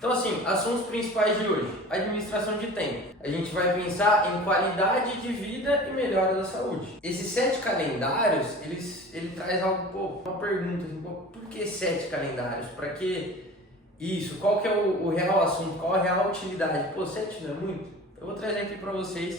Então assim, assuntos principais de hoje: administração de tempo. A gente vai pensar em qualidade de vida e melhora da saúde. Esses 7 calendários, ele traz algo, uma pergunta, assim, por que 7 calendários? Para que isso? Qual que é o real assunto? Qual a real utilidade? 7 não é muito? Eu vou trazer aqui para vocês,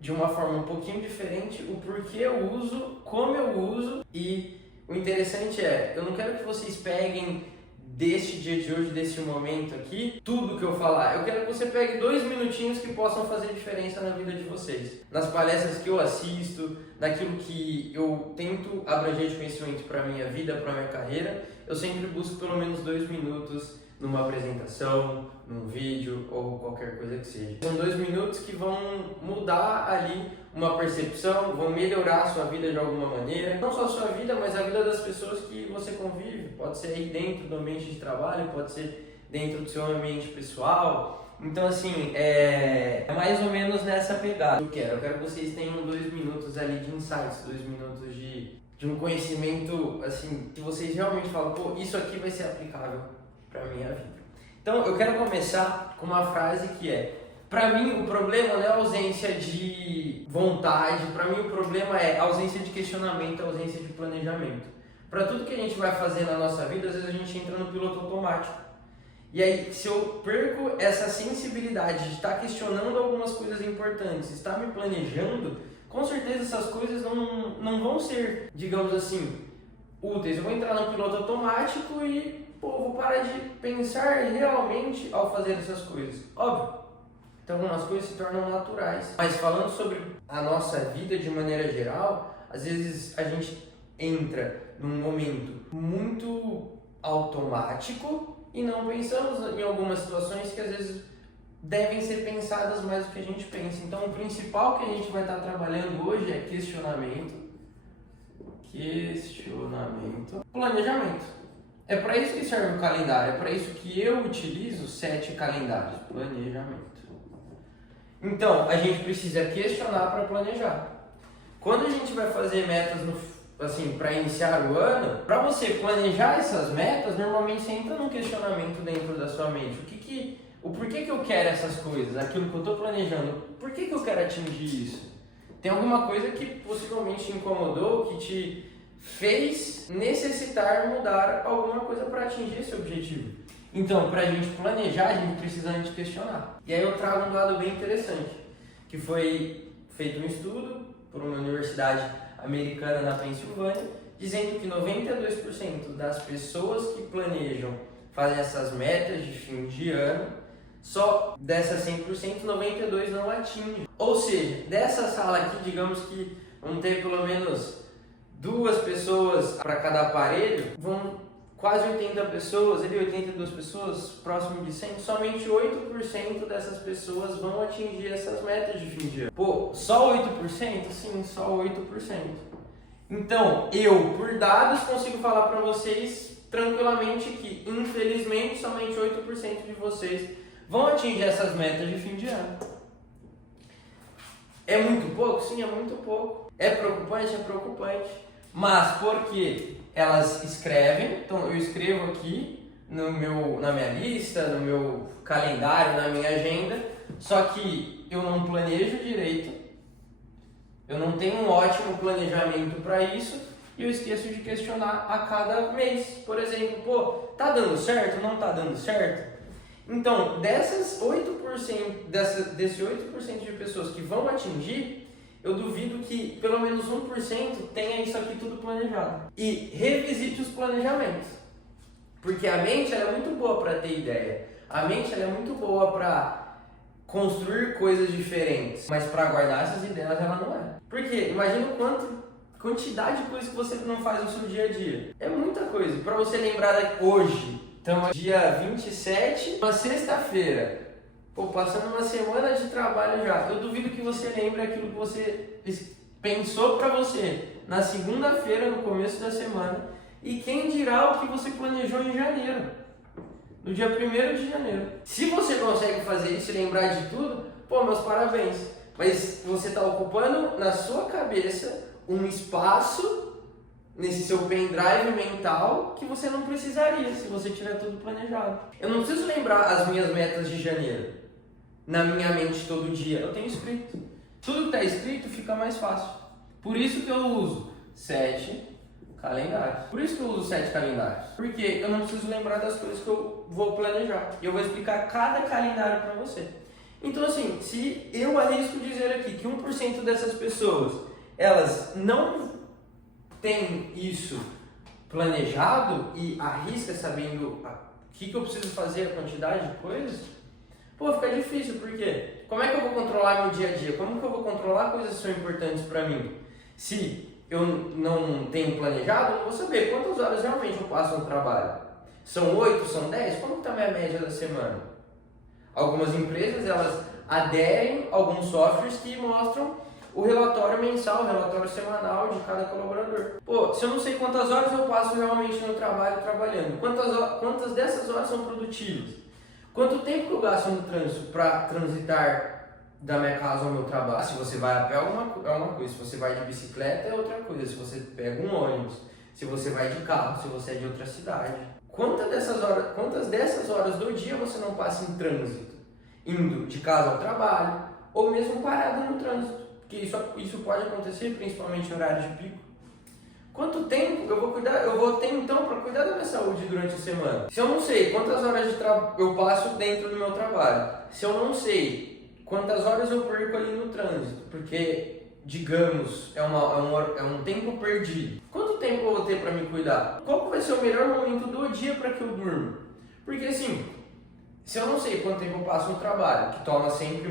de uma forma um pouquinho diferente, o porquê eu uso, como eu uso, e o interessante eu não quero que vocês peguem deste dia de hoje, desse momento aqui, tudo que eu falar. Eu quero que você pegue 2 minutinhos que possam fazer diferença na vida de vocês. Nas palestras que eu assisto, naquilo que eu tento abranger de conhecimento para a minha vida, para a minha carreira, eu sempre busco pelo menos 2 minutos numa apresentação, num vídeo ou qualquer coisa que seja. São 2 minutos que vão mudar ali uma percepção, vão melhorar a sua vida de alguma maneira. Não só a sua vida, mas a vida das pessoas que você convive. Pode ser aí dentro do ambiente de trabalho, pode ser dentro do seu ambiente pessoal. Então assim, é mais ou menos nessa pegada. Eu quero que vocês tenham 2 minutos ali de insights, 2 minutos de um conhecimento assim, que vocês realmente falam, isso aqui vai ser aplicável para minha vida. Então eu quero começar com uma frase que para mim o problema não é a ausência de vontade, para mim o problema é a ausência de questionamento, a ausência de planejamento. Para tudo que a gente vai fazer na nossa vida, às vezes a gente entra no piloto automático. E aí, se eu perco essa sensibilidade de estar questionando algumas coisas importantes, estar me planejando, com certeza essas coisas não vão ser, digamos assim, úteis. Eu vou entrar no piloto automático e vou parar de pensar realmente ao fazer essas coisas. Óbvio, então algumas coisas se tornam naturais. Mas falando sobre a nossa vida de maneira geral, às vezes a gente entra num momento muito automático e não pensamos em algumas situações que às vezes devem ser pensadas mais do que a gente pensa. Então o principal que a gente vai estar trabalhando hoje é questionamento, planejamento. É para isso que serve o calendário, é para isso que eu utilizo 7 calendários, planejamento. Então, a gente precisa questionar para planejar. Quando a gente vai fazer metas para iniciar o ano, para você planejar essas metas, normalmente você entra num questionamento dentro da sua mente. O porquê que eu quero essas coisas, aquilo que eu estou planejando, por que eu quero atingir isso? Tem alguma coisa que possivelmente te incomodou, que te fez necessitar mudar alguma coisa para atingir esse objetivo. Então, para a gente planejar, a gente precisa antes questionar. E aí eu trago um dado bem interessante, que foi feito um estudo por uma universidade americana na Pensilvânia, dizendo que 92% das pessoas que planejam fazem essas metas de fim de ano, só dessas 100%, 92% não atingem. Ou seja, dessa sala aqui, digamos que vão ter pelo menos 2 pessoas para cada aparelho, vão quase 80 pessoas, 82 pessoas, próximo de 100, somente 8% dessas pessoas vão atingir essas metas de fim de ano. Só 8%? Sim, só 8%. Então, eu, por dados, consigo falar para vocês tranquilamente que, infelizmente, somente 8% de vocês vão atingir essas metas de fim de ano. É muito pouco? Sim, é muito pouco. É preocupante? É preocupante. Mas porque elas escrevem, então eu escrevo aqui na minha lista, no meu calendário, na minha agenda, só que eu não planejo direito, eu não tenho um ótimo planejamento para isso e eu esqueço de questionar a cada mês. Por exemplo, tá dando certo? Não tá dando certo? Então, dessas 8%, desse 8% de pessoas que vão atingir, eu duvido que pelo menos 1% tenha isso aqui tudo planejado. E revisite os planejamentos. Porque a mente ela é muito boa para ter ideia. A mente ela é muito boa para construir coisas diferentes. Mas para guardar essas ideias ela não é. Porque imagina quantidade de coisas que você não faz no seu dia a dia. É muita coisa. Para você lembrar hoje, então dia 27, uma sexta-feira. Passando uma semana de trabalho já. Eu duvido que você lembre aquilo que você pensou para você na segunda-feira, no começo da semana. E quem dirá o que você planejou em janeiro, no dia 1º de janeiro. Se você consegue fazer isso e lembrar de tudo, meus parabéns. Mas você está ocupando na sua cabeça um espaço nesse seu pendrive mental que você não precisaria se você tiver tudo planejado. Eu não preciso lembrar as minhas metas de janeiro na minha mente todo dia. Eu tenho escrito. Tudo que está escrito fica mais fácil. Por isso que eu uso 7 calendários. Por isso que eu uso 7 calendários. Porque eu não preciso lembrar das coisas que eu vou planejar. E eu vou explicar cada calendário para você. Então assim, se eu arrisco dizer aqui que 1% dessas pessoas, elas não têm isso planejado e arrisca sabendo o que eu preciso fazer, a quantidade de coisas, pô, fica difícil, porque como é que eu vou controlar meu dia a dia? Como que eu vou controlar coisas que são importantes para mim? Se eu não tenho planejado, eu não vou saber quantas horas realmente eu passo no trabalho. São 8, são 10? Como está a minha média da semana? Algumas empresas, elas aderem a alguns softwares que mostram o relatório mensal, o relatório semanal de cada colaborador. Pô, se eu não sei quantas horas eu passo realmente no trabalho trabalhando, quantas dessas horas são produtivas? Quanto tempo eu gasto no trânsito para transitar da minha casa ao meu trabalho? Se você vai a pé é uma coisa, se você vai de bicicleta é outra coisa, se você pega um ônibus, se você vai de carro, se você é de outra cidade. Quantas dessas horas do dia você não passa em trânsito? Indo de casa ao trabalho ou mesmo parado no trânsito? Porque isso pode acontecer principalmente em horário de pico. Quanto tempo eu vou ter então para cuidar da minha saúde durante a semana? Se eu não sei quantas horas eu passo dentro do meu trabalho, se eu não sei quantas horas eu perco ali no trânsito, porque, digamos, é um tempo perdido, quanto tempo eu vou ter para me cuidar? Qual vai ser o melhor momento do dia para que eu durma? Porque assim, se eu não sei quanto tempo eu passo no trabalho, que toma sempre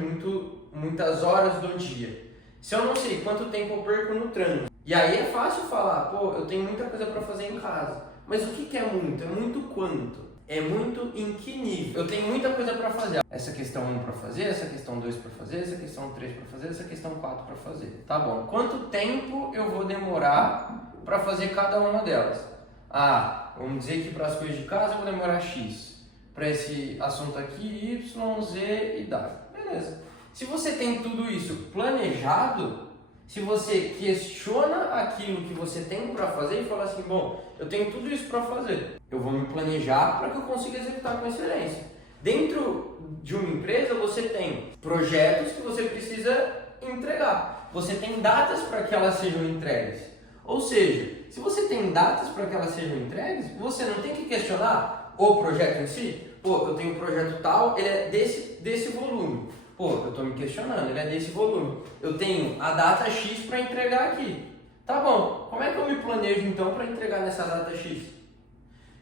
muitas horas do dia, se eu não sei quanto tempo eu perco no trânsito, e aí é fácil falar, pô, eu tenho muita coisa para fazer em casa. Mas o que é muito? É muito quanto? É muito em que nível? Eu tenho muita coisa para fazer. Essa questão 1 para fazer, essa questão 2 para fazer, essa questão 3 para fazer, essa questão 4 para fazer. Tá bom. Quanto tempo eu vou demorar para fazer cada uma delas? Ah, vamos dizer que para as coisas de casa eu vou demorar X. Para esse assunto aqui, Y, Z e W. Beleza. Se você tem tudo isso planejado, se você questiona aquilo que você tem para fazer e fala assim, bom, eu tenho tudo isso para fazer, eu vou me planejar para que eu consiga executar com excelência. Dentro de uma empresa você tem projetos que você precisa entregar, você tem datas para que elas sejam entregues. Ou seja, se você tem datas para que elas sejam entregues, você não tem que questionar o projeto em si. Pô, eu tenho um projeto tal, ele é desse volume. Pô, eu estou me questionando, ele é desse volume. Eu tenho a data X para entregar aqui. Tá bom, como é que eu me planejo então para entregar nessa data X?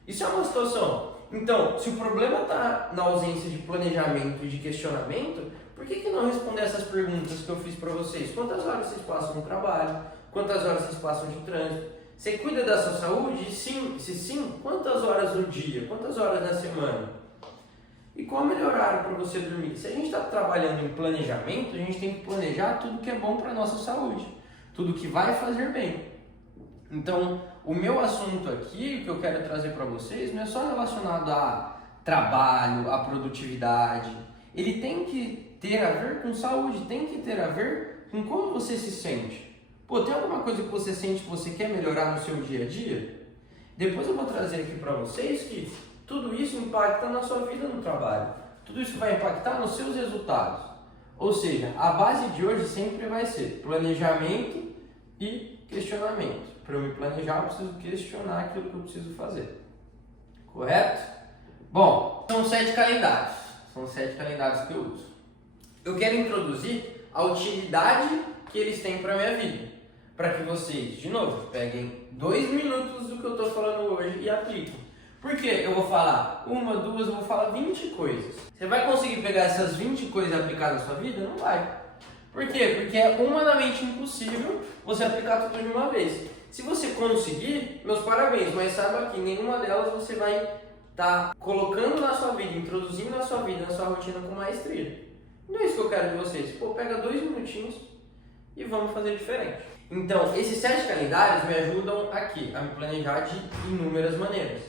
Isso é uma situação. Então, se o problema está na ausência de planejamento e de questionamento, por que não responder essas perguntas que eu fiz para vocês? Quantas horas vocês passam no trabalho? Quantas horas vocês passam de trânsito? Você cuida da sua saúde? Sim. Se sim, quantas horas no dia? Quantas horas na semana? E qual é o melhor horário para você dormir? Se a gente está trabalhando em planejamento, a gente tem que planejar tudo que é bom para a nossa saúde, tudo que vai fazer bem. Então, o meu assunto aqui, o que eu quero trazer para vocês, não é só relacionado a trabalho, a produtividade. Ele tem que ter a ver com saúde, tem que ter a ver com como você se sente. Pô, tem alguma coisa que você sente que você quer melhorar no seu dia a dia? Depois eu vou trazer aqui para vocês que tudo isso impacta na sua vida no trabalho. Tudo isso vai impactar nos seus resultados. Ou seja, a base de hoje sempre vai ser planejamento e questionamento. Para eu me planejar, eu preciso questionar aquilo que eu preciso fazer. Correto? Bom, são 7 calendários. São 7 calendários que eu uso. Eu quero introduzir a utilidade que eles têm para a minha vida. Para que vocês, de novo, peguem 2 minutos do que eu estou falando hoje e apliquem. Por quê? Eu vou falar 1, 2, eu vou falar 20 coisas. Você vai conseguir pegar essas 20 coisas e aplicar na sua vida? Não vai. Por quê? Porque é humanamente impossível você aplicar tudo de uma vez. Se você conseguir, meus parabéns, mas saiba que nenhuma delas você vai estar colocando na sua vida, introduzindo na sua vida, na sua rotina com maestria. Não é isso que eu quero de vocês. Pô, pega 2 minutinhos e vamos fazer diferente. Então, esses 7 calendários me ajudam aqui a me planejar de inúmeras maneiras.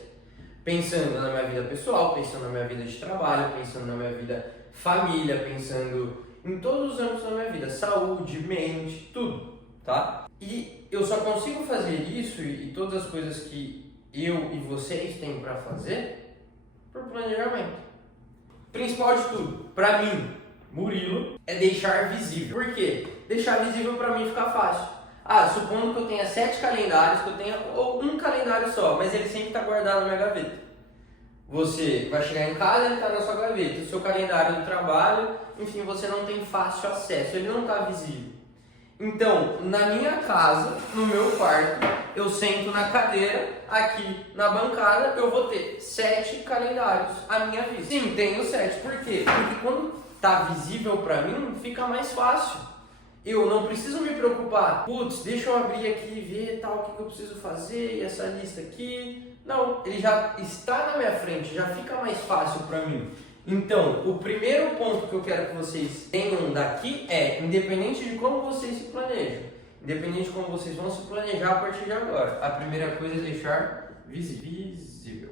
Pensando na minha vida pessoal, pensando na minha vida de trabalho, pensando na minha vida família, pensando em todos os âmbitos da minha vida, saúde, mente, tudo, tá? E eu só consigo fazer isso e todas as coisas que eu e vocês têm para fazer por planejamento. Principal de tudo, para mim, Murilo, é deixar visível. Por quê? Deixar visível para mim fica fácil. Supondo que eu tenha 7 calendários, que eu tenha ou um calendário só, mas ele sempre está guardado na minha gaveta. Você vai chegar em casa, ele está na sua gaveta. O seu calendário do trabalho, enfim, você não tem fácil acesso, ele não está visível. Então, na minha casa, no meu quarto, eu sento na cadeira, aqui na bancada, eu vou ter 7 calendários à minha vista. Sim, tenho 7. Por quê? Porque quando está visível para mim, fica mais fácil. Eu não preciso me preocupar. Putz, deixa eu abrir aqui e ver tal, o que eu preciso fazer, e essa lista aqui. Não, ele já está na minha frente, já fica mais fácil para mim. Então, o primeiro ponto que eu quero que vocês tenham daqui é, independente de como vocês se planejam, independente de como vocês vão se planejar a partir de agora, a primeira coisa é deixar visível.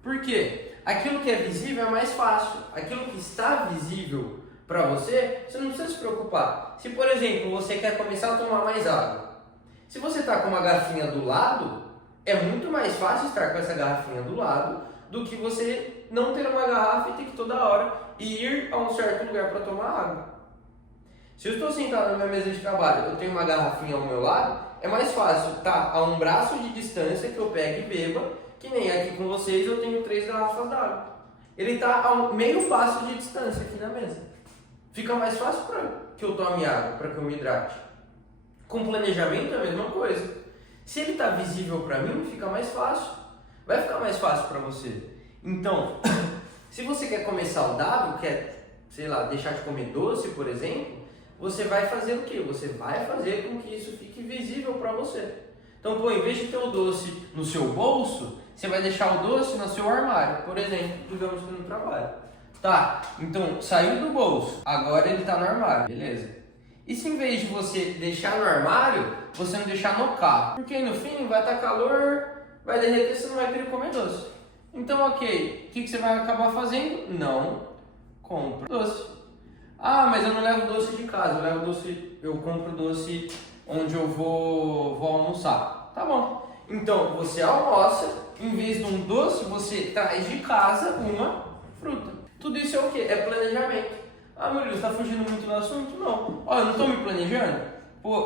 Por quê? Aquilo que é visível é mais fácil. Aquilo que está visível para você, você não precisa se preocupar. Se, por exemplo, você quer começar a tomar mais água, se você está com uma garrafinha do lado, é muito mais fácil estar com essa garrafinha do lado do que você não ter uma garrafa e ter que toda hora ir a um certo lugar para tomar água. Se eu estou sentado na minha mesa de trabalho, eu tenho uma garrafinha ao meu lado, é mais fácil estar a um braço de distância que eu pegue e beba, que nem aqui com vocês eu tenho 3 garrafas d'água. Ele está a um meio passo de distância aqui na mesa. Fica mais fácil para que eu tome água, para que eu me hidrate. Com planejamento é a mesma coisa. Se ele está visível para mim, fica mais fácil. Vai ficar mais fácil para você. Então, se você quer comer saudável, quer, deixar de comer doce, por exemplo, você vai fazer o quê? Você vai fazer com que isso fique visível para você. Então, em vez de ter o doce no seu bolso, você vai deixar o doce no seu armário, por exemplo, digamos que no trabalho. Tá, então saiu do bolso, agora ele está no armário, beleza? E se em vez de você deixar no armário, você não deixar no carro? Porque no fim vai estar calor, vai derreter, você não vai querer comer doce. Então, ok, o que você vai acabar fazendo? Não compra doce. Mas eu não levo doce de casa, eu compro doce onde eu vou almoçar. Tá bom. Então, você almoça, em vez de um doce, você traz de casa uma fruta. Tudo isso é o quê? É planejamento. Murilo, você está fugindo muito do assunto? Não. Eu não estou me planejando?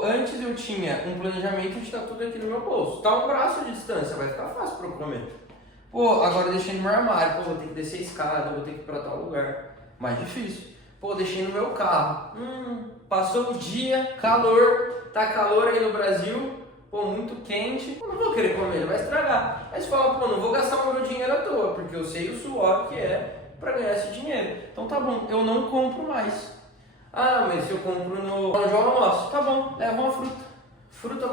Antes eu tinha um planejamento de estar tudo aqui no meu bolso. Está um braço de distância, vai ficar fácil para eu comer. Agora eu deixei no meu armário. Vou ter que descer a escada, vou ter que ir para tal lugar. Mais difícil. Deixei no meu carro. Passou o dia, calor, tá calor aí no Brasil, muito quente. Não vou querer comer, vai estragar. Aí você fala, não vou gastar o meu dinheiro à toa, porque eu sei o suor que é para ganhar esse dinheiro. Então tá bom, eu não compro mais. Mas eu compro no almoço. Tá bom, leva uma fruta. Fruta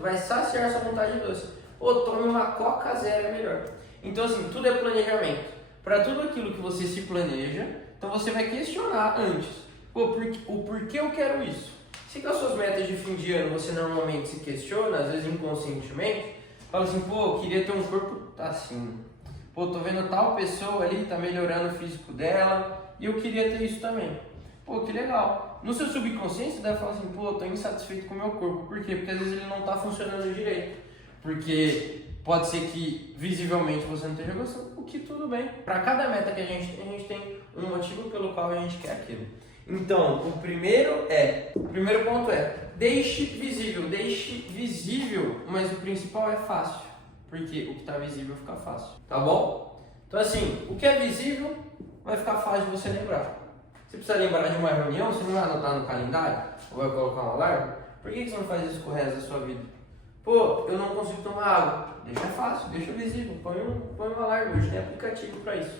vai saciar sua vontade de doce. Tome uma Coca Zero, é melhor. Então assim, tudo é planejamento. Para tudo aquilo que você se planeja, então você vai questionar antes. O porquê eu quero isso? Se com as suas metas de fim de ano você normalmente se questiona, às vezes inconscientemente, fala assim, eu queria ter um corpo assim. Tô vendo tal pessoa ali, tá melhorando o físico dela, e eu queria ter isso também. Que legal. No seu subconsciente você deve falar assim, tô insatisfeito com o meu corpo. Por quê? Porque às vezes ele não tá funcionando direito. Porque pode ser que visivelmente você não esteja gostando, o que tudo bem. Para cada meta que a gente tem um motivo pelo qual a gente quer aquilo. Então, o primeiro ponto é, deixe visível, mas o principal é fácil. Porque o que está visível fica fácil, tá bom? Então assim, o que é visível vai ficar fácil de você lembrar. Você precisa lembrar de uma reunião, você não vai anotar no calendário, ou vai colocar um alarme? Por que você não faz isso com o resto da sua vida? Eu não consigo tomar água. Deixa fácil, deixa visível, põe um alarme, hoje tem aplicativo para isso.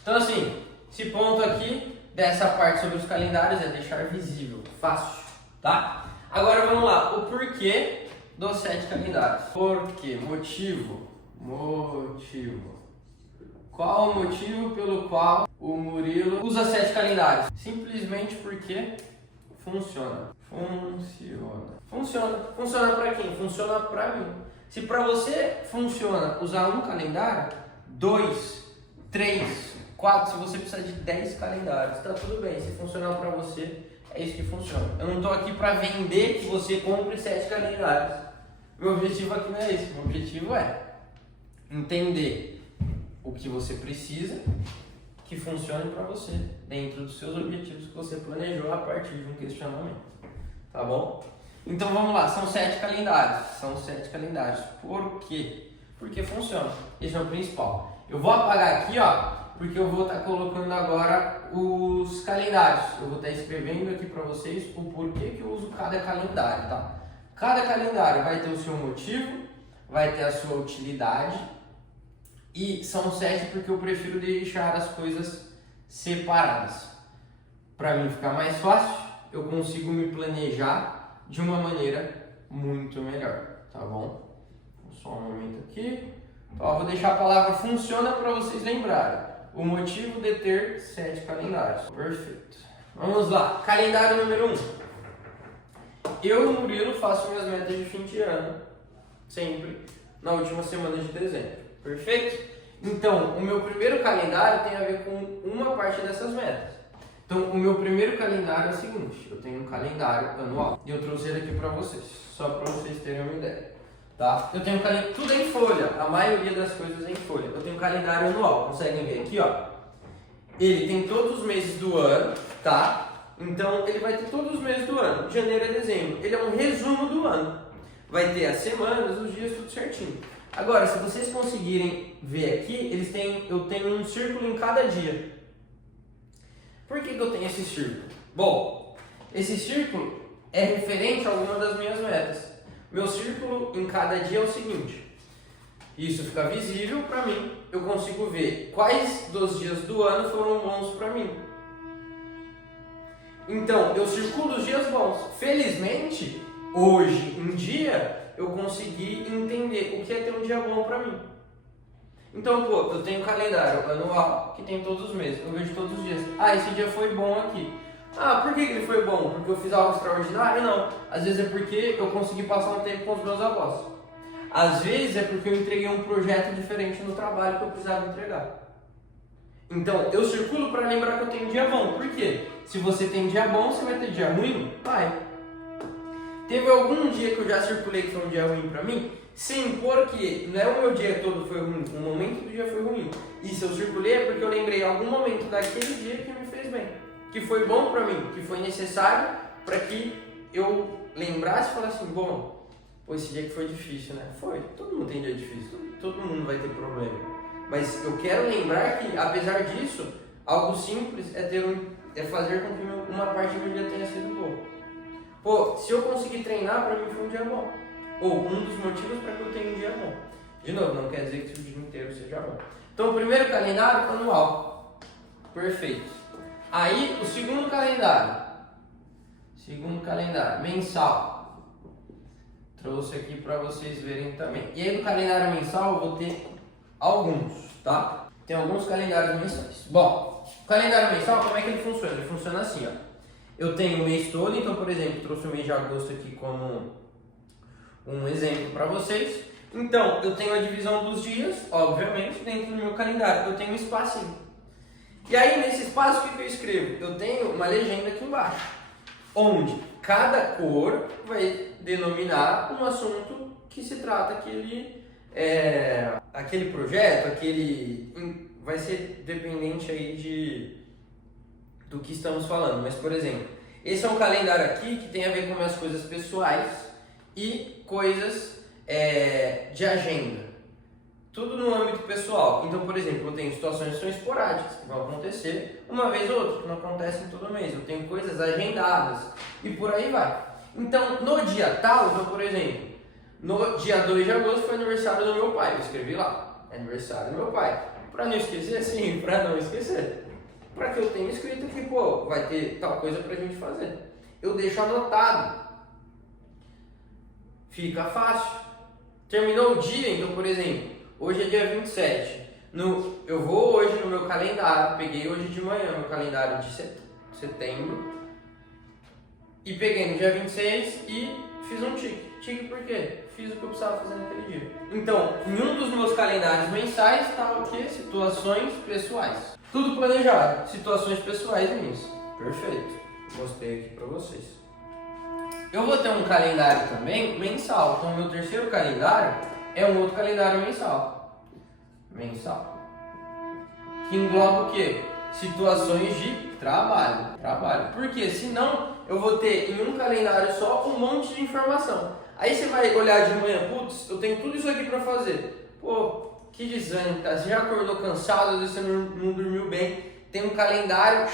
Então assim, esse ponto aqui, dessa parte sobre os calendários, é deixar visível, fácil, tá? Agora vamos lá, o porquê dos 7 calendários. Por quê? Motivo. Qual o motivo pelo qual o Murilo usa 7 calendários? Simplesmente porque funciona. Funciona para quem? Funciona para mim. Se para você funciona usar um calendário, 2, 3, 4, se você precisar de 10 calendários, tá tudo bem. Se funcionar para você, É isso que funciona. Eu não estou aqui para vender que você compre 7 calendários. Meu objetivo aqui não é esse. Meu objetivo é entender o que você precisa que funcione para você, dentro dos seus objetivos que você planejou a partir de um questionamento. Tá bom? Então vamos lá, são 7 calendários. São 7 calendários. Por quê? Porque funciona. Esse é o principal. Eu vou apagar aqui, ó, porque eu vou estar colocando agora os calendários. Eu vou estar escrevendo aqui para vocês o porquê que eu uso cada calendário, tá? Cada calendário vai ter o seu motivo, vai ter a sua utilidade. E são 7 porque eu prefiro deixar as coisas separadas. Para mim ficar mais fácil, eu consigo me planejar de uma maneira muito melhor, tá bom? Só um momento aqui. Ó, vou deixar a palavra funciona para vocês lembrarem. O motivo de ter 7 calendários. Perfeito. Vamos lá. Calendário número 1. Eu, Murilo, faço minhas metas de fim de ano sempre na última semana de dezembro. Perfeito? Então, o meu primeiro calendário tem a ver com uma parte dessas metas. Então, o meu primeiro calendário é o seguinte. Eu tenho um calendário anual. E eu trouxe ele aqui para vocês. Só para vocês terem uma ideia. Tá? Eu tenho um calendário, tudo em folha, a maioria das coisas em folha. Eu tenho um calendário anual, conseguem ver aqui, ó. Ele tem todos os meses do ano, tá? Então ele vai ter todos os meses do ano, de janeiro a dezembro. Ele é um resumo do ano. Vai ter as semanas, os dias, tudo certinho. Agora, se vocês conseguirem ver aqui, eu tenho um círculo em cada dia. Por que eu tenho esse círculo? Bom, esse círculo é referente a alguma das minhas metas. Meu círculo em cada dia é o seguinte, isso fica visível para mim, eu consigo ver quais dos dias do ano foram bons para mim. Então, eu circulo os dias bons. Felizmente, hoje em dia, eu consegui entender o que é ter um dia bom para mim. Então, pô, eu tenho um calendário anual que tem todos os meses, eu vejo todos os dias. Ah, esse dia foi bom aqui. Ah, por que ele foi bom? Porque eu fiz algo extraordinário? Não. Às vezes é porque eu consegui passar um tempo com os meus avós. Às vezes é porque eu entreguei um projeto diferente no trabalho que eu precisava entregar. Então, eu circulo para lembrar que eu tenho dia bom. Por quê? Se você tem dia bom, você vai ter dia ruim? Vai. Teve algum dia que eu já circulei que foi um dia ruim para mim? Sim, porque não é o meu dia todo foi ruim, o momento do dia foi ruim. E se eu circulei é porque eu lembrei algum momento daquele dia que me fez bem. Que foi bom para mim, que foi necessário para que eu lembrasse e falasse assim, bom, pô, esse dia que foi difícil, né? Foi, todo mundo tem dia difícil, todo mundo vai ter problema. Mas eu quero lembrar que, apesar disso, algo simples é fazer com que uma parte do meu dia tenha sido boa. Pô, se eu conseguir treinar, para mim foi um dia bom. Ou um dos motivos para que eu tenha um dia bom. De novo, não quer dizer que o dia inteiro seja bom. Então, o primeiro calendário anual. Perfeito. Aí, o segundo calendário mensal, trouxe aqui para vocês verem também. E aí, no calendário mensal, eu vou ter alguns, tá? Tem alguns calendários mensais. Bom, o calendário mensal, como é que ele funciona? Ele funciona assim, ó. Eu tenho o mês todo, então, por exemplo, trouxe o mês de agosto aqui como um exemplo para vocês. Então, eu tenho a divisão dos dias, obviamente, dentro do meu calendário. Eu tenho um espacinho. E aí, nesse espaço, o que eu escrevo? Eu tenho uma legenda aqui embaixo, onde cada cor vai denominar um assunto que se trata aquele projeto, vai ser dependente aí do que estamos falando. Mas, por exemplo, esse é um calendário aqui que tem a ver com minhas coisas pessoais e coisas de agenda. Tudo no âmbito pessoal. Então, por exemplo, eu tenho situações que são esporádicas, que vão acontecer uma vez ou outra, que não acontecem todo mês. Eu tenho coisas agendadas e por aí vai. Então, no dia tal, então, por exemplo, no dia 2 de agosto foi aniversário do meu pai. Eu escrevi lá, aniversário do meu pai. Para não esquecer, sim, para não esquecer. Para que eu tenha escrito que, pô, vai ter tal coisa pra gente fazer. Eu deixo anotado. Fica fácil. Terminou o dia, então, por exemplo, hoje é dia 27. Eu vou hoje no meu calendário, peguei hoje de manhã meu calendário de setembro e peguei no dia 26 e fiz um tique. Tique por quê? Fiz o que eu precisava fazer naquele dia. Então, em um dos meus calendários mensais está o quê? Situações pessoais. Tudo planejado. Situações pessoais minhas. Perfeito. mostrei aqui para vocês. Eu vou ter um calendário também mensal. Então, meu terceiro calendário é um outro calendário mensal. Que engloba o quê? Situações de trabalho. Porque senão eu vou ter em um calendário só um monte de informação. Aí você vai olhar de manhã, putz, eu tenho tudo isso aqui para fazer. Pô, que desânimo, tá? Você já acordou cansado, às vezes você não dormiu bem. Tem um calendário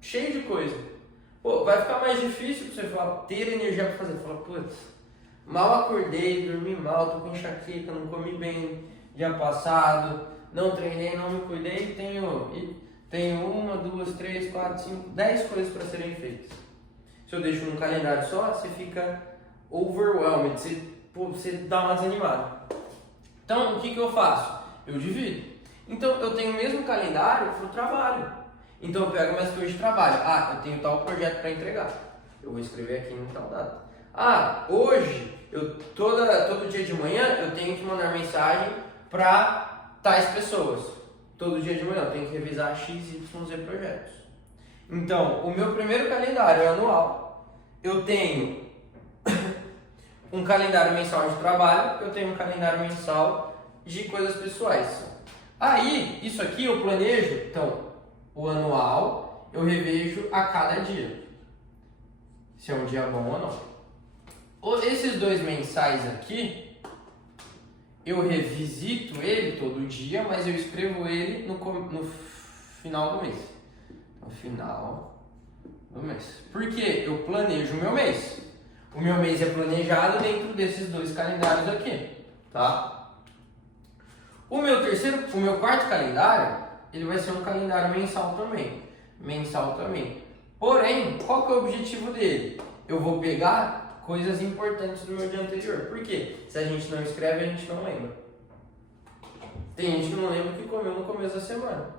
cheio de coisa. Pô, vai ficar mais difícil pra você ter energia para fazer. Fala, putz, mal acordei, dormi mal, tô com enxaqueca, não comi bem dia passado, não treinei, não me cuidei, tenho 1, 2, 3, 4, 5, 10 coisas para serem feitas. Se eu deixo num calendário só, você fica overwhelmed, você dá uma desanimada. Então, o que eu faço? Eu divido. Então, eu tenho o mesmo calendário para o trabalho. Então, eu pego minhas coisas de trabalho. Ah, eu tenho tal projeto para entregar. Eu vou escrever aqui em tal data. Ah, hoje, todo dia de manhã, eu tenho que mandar mensagem para tais pessoas. Todo dia de manhã eu tenho que revisar X, Y, Z projetos. Então, o meu primeiro calendário é anual. Eu tenho um calendário mensal de trabalho, eu tenho um calendário mensal de coisas pessoais. Aí, isso aqui eu planejo, então, o anual eu revejo a cada dia. Se é um dia bom ou não. Esses dois mensais aqui, eu revisito ele todo dia, mas eu escrevo ele no final do mês. No final do mês. Porque eu planejo o meu mês. O meu mês é planejado dentro desses dois calendários aqui, tá? O meu quarto calendário, ele vai ser um calendário mensal também. Porém, qual que é o objetivo dele? Eu vou pegar coisas importantes do meu dia anterior. Por quê? Se a gente não escreve, a gente não lembra. Tem gente que não lembra o que comeu no começo da semana.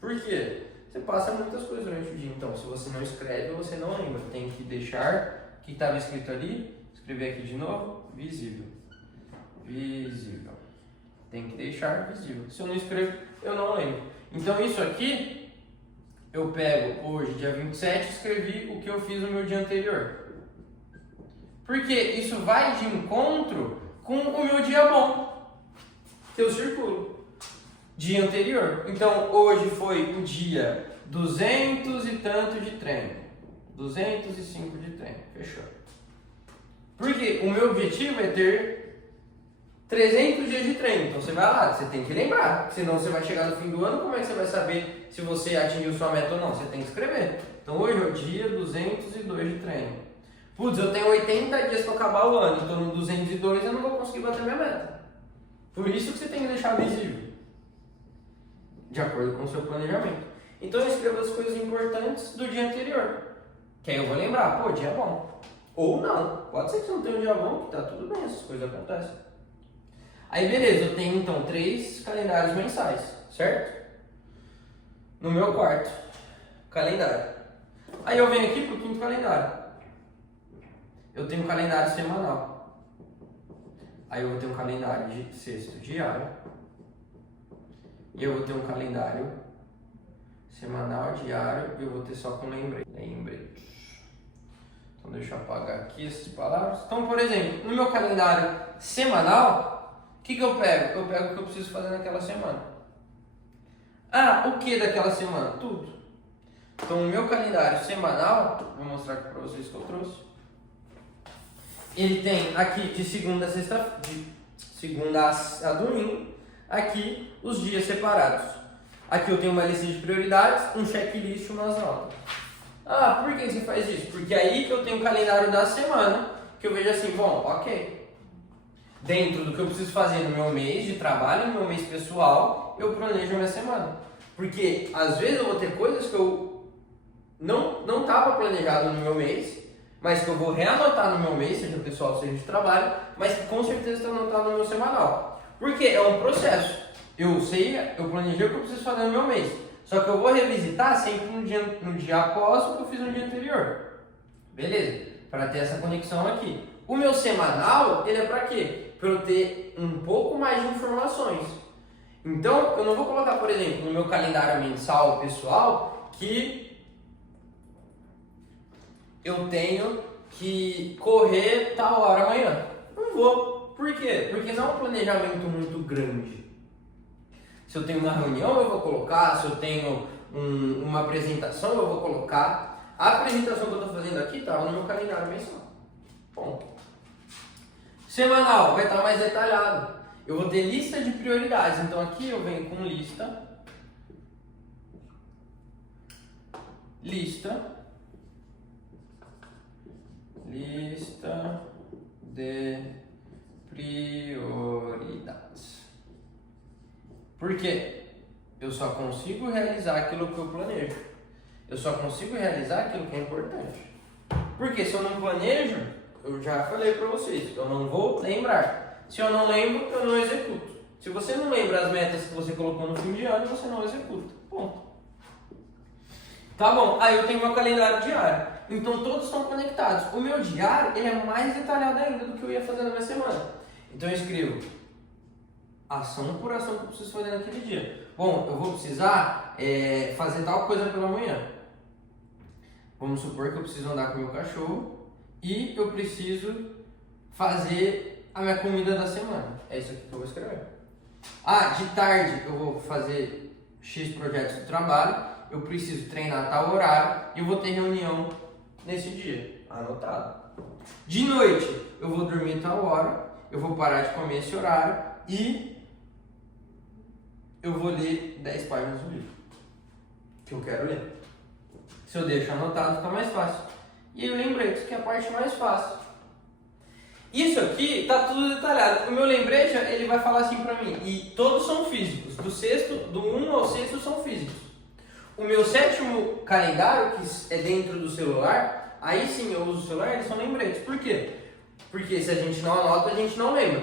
Por quê? Você passa muitas coisas durante o dia. Então, se você não escreve, você não lembra. Tem que deixar o que estava escrito ali. Escrever aqui de novo. Visível. Tem que deixar visível. Se eu não escrevo, eu não lembro. Então, isso aqui, eu pego hoje, dia 27, escrevi o que eu fiz no meu dia anterior. Porque isso vai de encontro com o meu dia bom, que eu circulo. Dia anterior. Então, hoje foi o dia 200 e tanto de treino. 205 de treino. Fechou. Porque o meu objetivo é ter 300 dias de treino. Então, você vai lá, você tem que lembrar. Senão, você vai chegar no fim do ano, como é que você vai saber se você atingiu sua meta ou não? Você tem que escrever. Então, hoje é o dia 202 de treino. Putz, eu tenho 80 dias para acabar o ano, então no 202 eu não vou conseguir bater minha meta. Por isso que você tem que deixar visível, de acordo com o seu planejamento. Então eu escrevo as coisas importantes do dia anterior, que aí eu vou lembrar, pô, dia bom. Ou não, pode ser que você não tenha um dia bom, que tá tudo bem, essas coisas acontecem. Aí beleza, eu tenho então 3 calendários mensais, certo? No meu quarto calendário. Aí eu venho aqui pro quinto calendário. Eu tenho um calendário semanal. Aí eu vou ter um calendário de sexto diário. E eu vou ter um calendário semanal, diário. E eu vou ter só com lembrete. Então deixa eu apagar aqui essas palavras. Então, por exemplo, no meu calendário semanal, o que eu pego? Eu pego o que eu preciso fazer naquela semana. Ah, o que daquela semana? Tudo. Então, o meu calendário semanal, vou mostrar aqui para vocês que eu trouxe. Ele tem aqui de segunda a domingo, aqui os dias separados. Aqui eu tenho uma lista de prioridades, um checklist e umas notas. Ah, por que você faz isso? Porque aí que eu tenho o calendário da semana, que eu vejo assim, bom, ok. Dentro do que eu preciso fazer no meu mês de trabalho, no meu mês pessoal, eu planejo a minha semana. Porque às vezes eu vou ter coisas que eu não estava planejado no meu mês, mas que eu vou reanotar no meu mês, seja pessoal, seja de trabalho, mas que com certeza está anotado no meu semanal. Porque é um processo. Eu planejei o que eu preciso fazer no meu mês. Só que eu vou revisitar sempre no dia após o que eu fiz no dia anterior. Beleza? Para ter essa conexão aqui. O meu semanal, ele é para quê? Para eu ter um pouco mais de informações. Então, eu não vou colocar, por exemplo, no meu calendário mensal pessoal que eu tenho que correr tal hora amanhã. Não vou. Por quê? Porque não é um planejamento muito grande. Se eu tenho uma reunião, eu vou colocar. Se eu tenho uma apresentação, eu vou colocar. A apresentação que eu estou fazendo aqui está no meu calendário mensal. Ponto. Semanal vai estar mais detalhado. Eu vou ter lista de prioridades. Então aqui eu venho com lista de prioridades. Por quê? Eu só consigo realizar aquilo que eu planejo. Eu só consigo realizar aquilo que é importante. Porque se eu não planejo, eu já falei para vocês, eu não vou lembrar. Se eu não lembro, eu não executo. Se você não lembra as metas que você colocou no fim de ano, você não executa. Ponto. Tá bom, aí eu tenho meu calendário diário. Então todos estão conectados. O meu diário ele é mais detalhado ainda do que eu ia fazer na minha semana. Então eu escrevo ação por ação que eu preciso fazer naquele dia. Bom, eu vou precisar fazer tal coisa pela manhã. Vamos supor que eu preciso andar com o meu cachorro e eu preciso fazer a minha comida da semana. É isso aqui que eu vou escrever. De tarde eu vou fazer X projetos do trabalho, eu preciso treinar tal horário e eu vou ter reunião nesse dia. Anotado. De noite eu vou dormir tal hora, eu vou parar de comer esse horário e eu vou ler 10 páginas do livro que eu quero ler. Se eu deixo anotado, fica mais fácil. E aí o lembrete, que é a parte mais fácil. Isso aqui tá tudo detalhado. O meu lembrete, ele vai falar assim pra mim. E todos são físicos. Do 1 ao 6 são físicos. O meu 7º calendário, que é dentro do celular, aí sim eu uso o celular, eles são lembretes. Por quê? Porque se a gente não anota, a gente não lembra.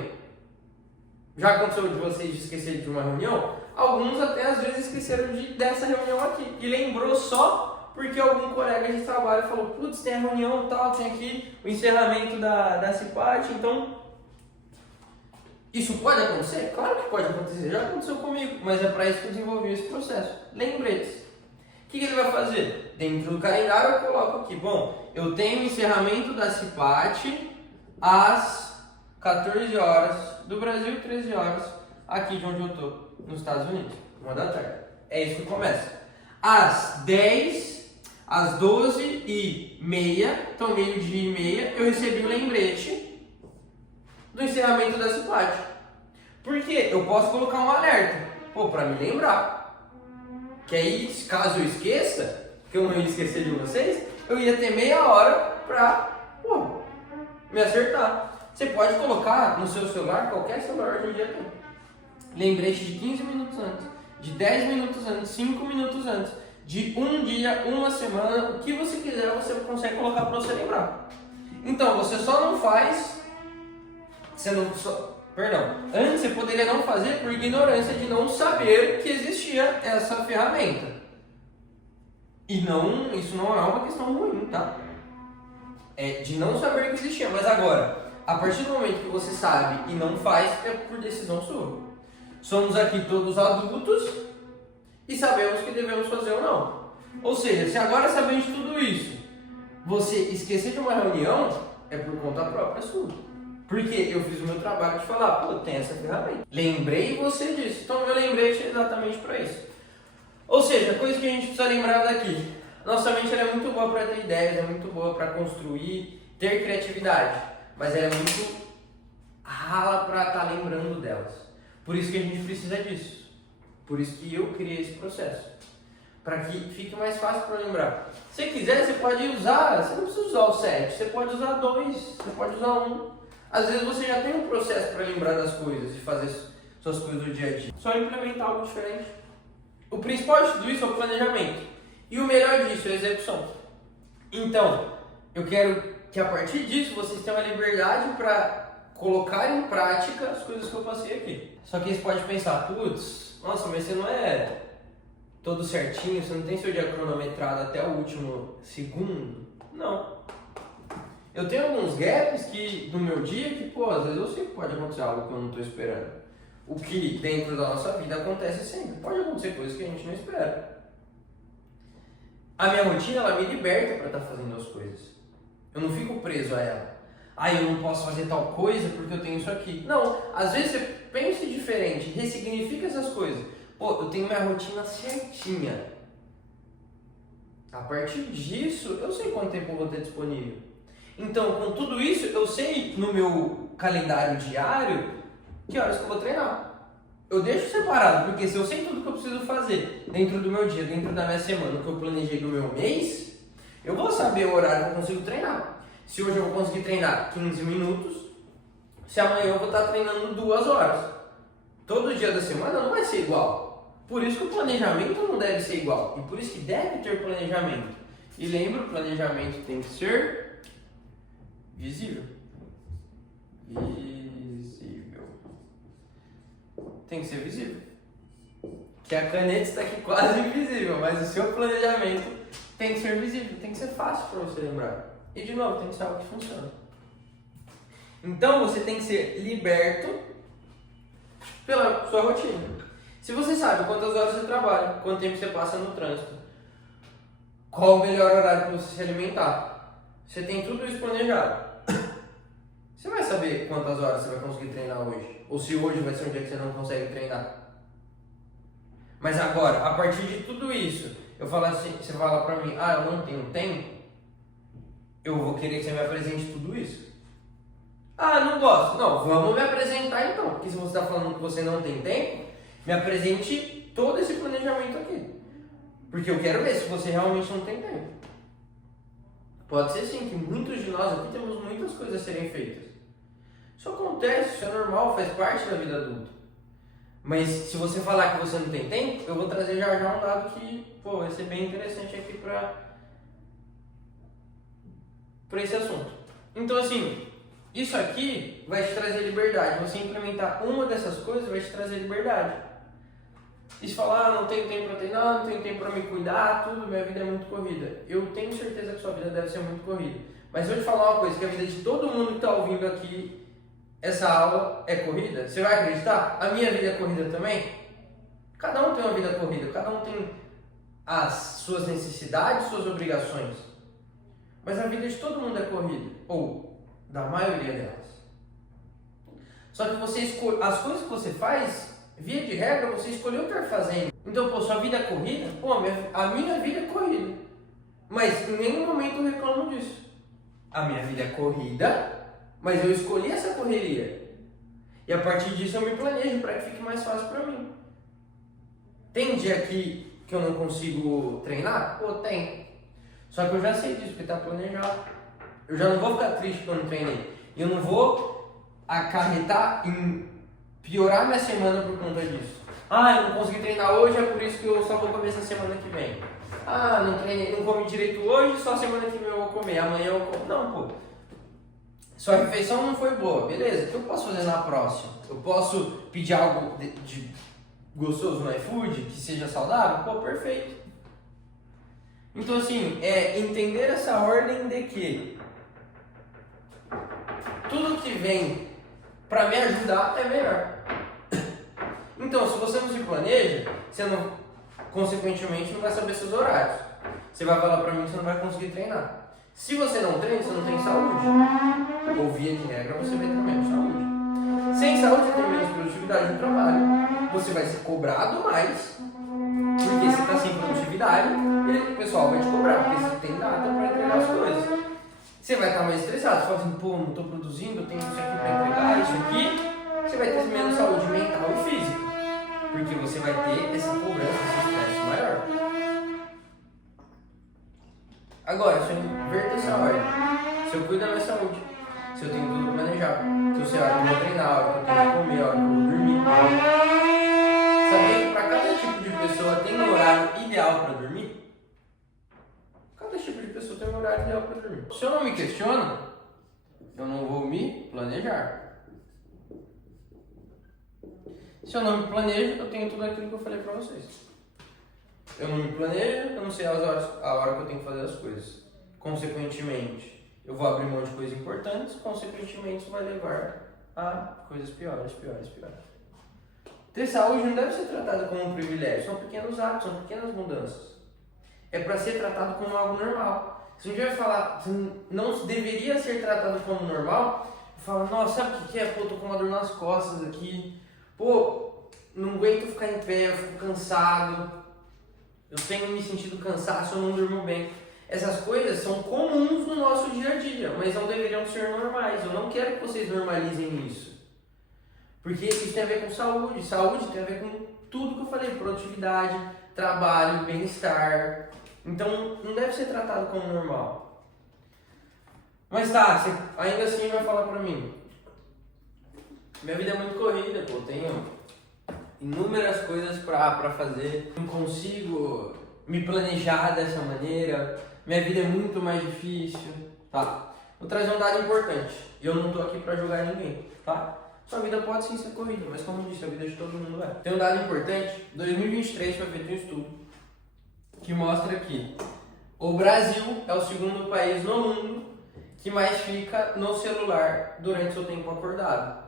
Já aconteceu de vocês de esquecer de uma reunião? Alguns até às vezes esqueceram dessa reunião aqui. E lembrou só porque algum colega de trabalho falou, putz, tem a reunião e tal, tem aqui o encerramento da CIPAT, então... Isso pode acontecer? Claro que pode acontecer, já aconteceu comigo, mas é para isso que eu desenvolvi esse processo. Lembretes. O que ele vai fazer? Dentro do calendário eu coloco aqui, bom, eu tenho o encerramento da CIPAT às 14 horas do Brasil, 13 horas aqui de onde eu estou, nos Estados Unidos, 1 da tarde. É isso que começa. Às 12h30, então meio-dia e meia, eu recebi o lembrete do encerramento da CIPAT. Por quê? Eu posso colocar um alerta, para me lembrar. Que aí, caso eu esqueça, que eu não ia esquecer de vocês, eu ia ter meia hora pra me acertar. Você pode colocar no seu celular, qualquer celular hoje em dia tem. Lembrete de 15 minutos antes, de 10 minutos antes, 5 minutos antes, de um dia, uma semana, o que você quiser, você consegue colocar para você lembrar. Então, você só não faz, antes você poderia não fazer por ignorância de não saber que existia essa ferramenta. E isso não é uma questão ruim, tá? É de não saber que existia, mas agora, a partir do momento que você sabe e não faz, é por decisão sua. Somos aqui todos adultos e sabemos que devemos fazer ou não. Ou seja, se agora sabendo de tudo isso, você esquecer de uma reunião, é por conta própria sua. Porque eu fiz o meu trabalho de falar, tem essa ferramenta. Lembrei você disso. Então, meu lembrete é exatamente para isso. Ou seja, coisa que a gente precisa lembrar daqui. Nossa mente ela é muito boa para ter ideias, é muito boa para construir, ter criatividade. Mas ela é muito rala para estar lembrando delas. Por isso que a gente precisa disso. Por isso que eu criei esse processo. Para que fique mais fácil para lembrar. Se quiser, você pode usar, você não precisa usar o 7, você pode usar 2, você pode usar 1. Às vezes você já tem um processo para lembrar das coisas e fazer suas coisas do dia a dia. Só implementar algo diferente. O principal de tudo isso é o planejamento. E o melhor disso é a execução. Então, eu quero que a partir disso vocês tenham a liberdade para colocar em prática as coisas que eu passei aqui. Só que você pode pensar, nossa, mas você não é todo certinho, você não tem seu dia cronometrado até o último segundo? Não. Eu tenho alguns gaps no meu dia que, às vezes eu sei que pode acontecer algo que eu não estou esperando. O que dentro da nossa vida acontece sempre. Pode acontecer coisas que a gente não espera. A minha rotina, ela me liberta para estar fazendo as coisas. Eu não fico preso a ela. Ah, eu não posso fazer tal coisa porque eu tenho isso aqui. Não, às vezes você pensa diferente, ressignifica essas coisas. Pô, eu tenho minha rotina certinha. A partir disso, eu sei quanto tempo eu vou ter disponível. Então, com tudo isso, eu sei no meu calendário diário que horas que eu vou treinar. Eu deixo separado, porque se eu sei tudo que eu preciso fazer dentro do meu dia, dentro da minha semana, o que eu planejei do meu mês, eu vou saber o horário que eu consigo treinar. Se hoje eu vou conseguir treinar 15 minutos, se amanhã eu vou estar treinando 2 horas. Todo dia da semana não vai ser igual. Por isso que o planejamento não deve ser igual. E por isso que deve ter planejamento. E lembra, o planejamento tem que ser visível. Tem que ser visível. Que a caneta está aqui quase invisível, mas o seu planejamento tem que ser visível, tem que ser fácil para você lembrar. E de novo, tem que ser algo que funciona. Então você tem que ser liberto pela sua rotina. Se você sabe quantas horas você trabalha, quanto tempo você passa no trânsito, qual o melhor horário para você se alimentar, você tem tudo isso planejado. Você vai saber quantas horas você vai conseguir treinar hoje. Ou se hoje vai ser um dia que você não consegue treinar. Mas agora, a partir de tudo isso, eu falo assim, você fala pra mim, ah, eu não tenho tempo, eu vou querer que você me apresente tudo isso. Ah, não gosto. Não, vamos me apresentar então. Porque se você está falando que você não tem tempo, me apresente todo esse planejamento aqui. Porque eu quero ver se você realmente não tem tempo. Pode ser sim que muitos de nós aqui temos muitas coisas a serem feitas. Isso acontece, isso é normal, faz parte da vida adulta. Mas se você falar que você não tem tempo, eu vou trazer já um dado que vai ser bem interessante aqui para esse assunto. Então assim, isso aqui vai te trazer liberdade. Você implementar uma dessas coisas vai te trazer liberdade. E se falar, não tenho tempo para treinar, não tenho tempo para me cuidar, tudo, minha vida é muito corrida. Eu tenho certeza que sua vida deve ser muito corrida. Mas eu vou te falar uma coisa, que a vida de todo mundo que está ouvindo aqui essa aula é corrida. Você vai acreditar? A minha vida é corrida também? Cada um tem uma vida corrida, cada um tem as suas necessidades, suas obrigações. Mas a vida de todo mundo é corrida, ou da maioria delas. Só que você escolhe, as coisas que você faz, via de regra, você escolheu estar fazendo. Então, sua vida é corrida? A minha vida é corrida. Mas em nenhum momento eu reclamo disso. A minha vida é corrida, mas eu escolhi essa correria. E a partir disso eu me planejo para que fique mais fácil para mim. Tem dia que eu não consigo treinar? Tem. Só que eu já sei disso, porque está planejado. Eu já não vou ficar triste quando não treinei. E eu não vou acarretar em piorar minha semana por conta disso. Ah, eu não consegui treinar hoje, é por isso que eu só vou comer essa semana que vem. Ah, não treinei, não comi direito hoje, só semana que vem eu vou comer. Amanhã eu como. Não, sua refeição não foi boa, beleza? O que eu posso fazer na próxima? Eu posso pedir algo de gostoso no iFood, que seja saudável? Perfeito. Então assim, entender essa ordem de que tudo que vem para me ajudar é melhor. Então, se você não se planeja, você não, consequentemente não vai saber seus horários. Você vai falar para mim que você não vai conseguir treinar. Se você não treina, você não tem saúde. Ou via de regra, você vai ter menos saúde. Sem saúde, você tem menos produtividade no trabalho. Você vai ser cobrado mais, porque você está sem produtividade, e o pessoal vai te cobrar, porque você tem data para entregar as coisas. Você vai estar mais estressado, você fala assim, não estou produzindo, eu tenho isso aqui para entregar, isso aqui. Você vai ter menos saúde mental e física, porque você vai ter essa cobrança, esse estresse maior. Agora, se eu inverto essa ordem, se eu cuido da minha saúde, se eu tenho tudo planejado, se eu sei a hora que eu vou treinar, a hora que eu tenho que comer, a hora que eu vou dormir. Sabia que para cada tipo de pessoa tem um horário ideal para dormir? Cada tipo de pessoa tem um horário ideal para dormir. Se eu não me questiono, eu não vou me planejar. Se eu não me planejo, eu tenho tudo aquilo que eu falei para vocês. Eu não me planejo, eu não sei a hora que eu tenho que fazer as coisas. Consequentemente, eu vou abrir mão de coisas importantes, consequentemente isso vai levar a coisas piores. Ter saúde não deve ser tratado como um privilégio, são pequenos atos, são pequenas mudanças. É para ser tratado como algo normal. Se um dia vai falar, não deveria ser tratado como normal, fala, nossa, sabe o que é? Pô, tô com uma dor nas costas aqui. Pô, não aguento ficar em pé, eu fico cansado. Eu tenho me sentido cansaço, eu não durmo bem. Essas coisas são comuns no nosso dia a dia, mas não deveriam ser normais. Eu não quero que vocês normalizem isso. Porque isso tem a ver com saúde. Saúde tem a ver com tudo que eu falei. Produtividade, trabalho, bem-estar. Então, não deve ser tratado como normal. Mas tá, você ainda assim vai falar pra mim. Minha vida é muito corrida, pô. Tenho inúmeras coisas pra fazer. Não consigo me planejar dessa maneira. Minha vida é muito mais difícil. Tá. Vou trazer um dado importante. E eu não tô aqui pra julgar ninguém, tá? Sua vida pode sim ser corrida, mas como eu disse, a vida de todo mundo é. Tem um dado importante. 2023 foi feito um estudo que mostra que o Brasil é o segundo país no mundo que mais fica no celular durante seu tempo acordado.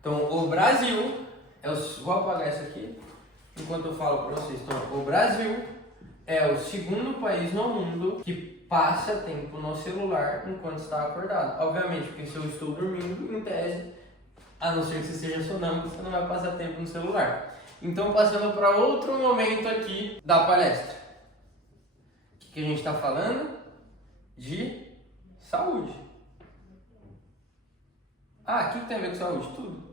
Então, o Brasil vou apagar isso aqui enquanto eu falo para vocês. Então, o Brasil é o segundo país no mundo que passa tempo no celular enquanto está acordado. Obviamente, porque se eu estou dormindo, em tese, a não ser que você seja sonâmbulo, você não vai passar tempo no celular. Então, passando para outro momento aqui da palestra. O que a gente está falando? De saúde. Ah, o que tem a ver com saúde? Tudo.